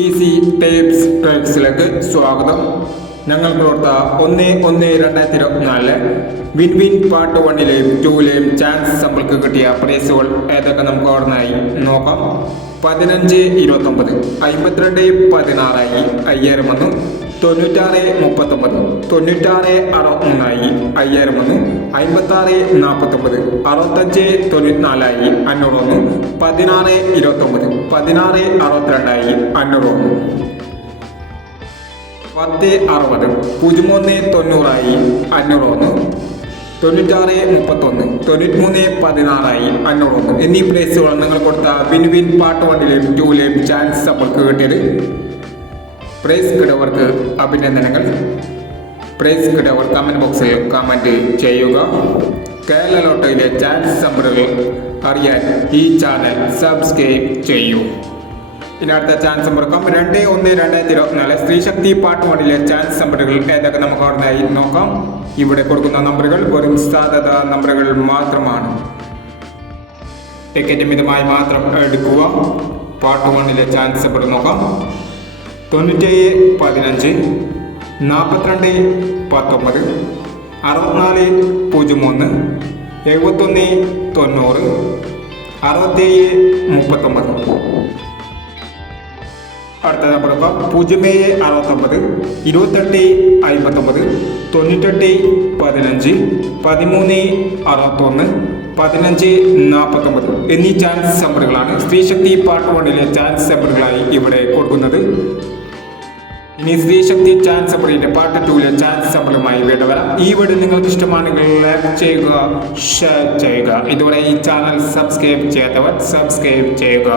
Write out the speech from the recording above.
Easy tapes ട്രിക്സിലേക്ക് സ്വാഗതം. ഞങ്ങൾ കൊടുത്ത 1/1/2024 വിൻ വിൻ പാർട്ട് 1ലെയും 2ലെയും ചാൻസ് സമ്പിൾക്ക് കിട്ടിയ പ്രൈസുകൾ ഏതൊക്കെ നമുക്ക് ഓർമ്മയായി നോക്കാം. 15 29 52 16 5000 വന്നു. 96 39 96 63 5000 വന്നു. 56 49 65 94 500 വന്നു. 16 29 16 62 500 വന്നു. 10 60 03 90 500 വന്നു. 96 31 93 16 500 വന്നു. എന്നീ പ്രൈസുകൾ നിങ്ങൾ കൊടുത്ത വിൻ വിൻ പാർട്ട് 1ലെയും 2ലെയും ചാൻസ് സമ്പിൾക്ക് കിട്ടിയത്. പ്രൈസ് കിട്ടിയവർക്ക് അഭിനന്ദനങ്ങൾ. പ്രൈസ് കിട്ടിയവർ കമൻറ്റ് ബോക്സിൽ കമൻറ്റ് ചെയ്യുക. കേരള ലോട്ടറിയിലെ ചാൻസ് സമ്പിളുകൾ അറിയാൻ ഈ ചാനൽ സബ്സ്ക്രൈബ് ചെയ്യൂ. ഇനി അടുത്ത ചാൻസ് സമ്പർക്കം 2/1/2024 സ്ത്രീശക്തി പാർട്ട് 1ലെ ചാൻസ് സമ്പറുകൾ ഏതൊക്കെ നമുക്ക് ഓർമ്മയായി നോക്കാം. ഇവിടെ കൊടുക്കുന്ന നമ്പറുകൾ വെറും സാധ്യത നമ്പറുകൾ മാത്രമാണ്. ടിക്കറ്റ് മിതമായി മാത്രം എടുക്കുക. പാർട്ട് 1ലെ ചാൻസ് സമ്പർ നോക്കാം. 97 15 42 19 64 03 71 90 67 39. അടുത്ത നമ്പർ 07 69 28 59 98 15 13 61 15 49 എന്നീ ചാൻസ് നമ്പറുകളാണ് സ്ത്രീശക്തി പാർട്ട് 1ലെ ചാൻസ് നമ്പറുകളായി ഇവിടെ കൊടുക്കുന്നത്. ഇനി സ്ത്രീശക്തി ചാൻസ് നമ്പറിന്റെ പാർട്ട് 2ലെ ചാൻസ് നമ്പറുമായി വീണ്ടും വരാം. ഈ വീഡിയോ നിങ്ങൾക്ക് ഇഷ്ടമാണെങ്കിൽ ലൈക്ക് ചെയ്യുക, ഷെയർ ചെയ്യുക. ഇതുവരെ ഈ ചാനൽ സബ്സ്ക്രൈബ് ചെയ്യാത്തവർ സബ്സ്ക്രൈബ് ചെയ്യുക.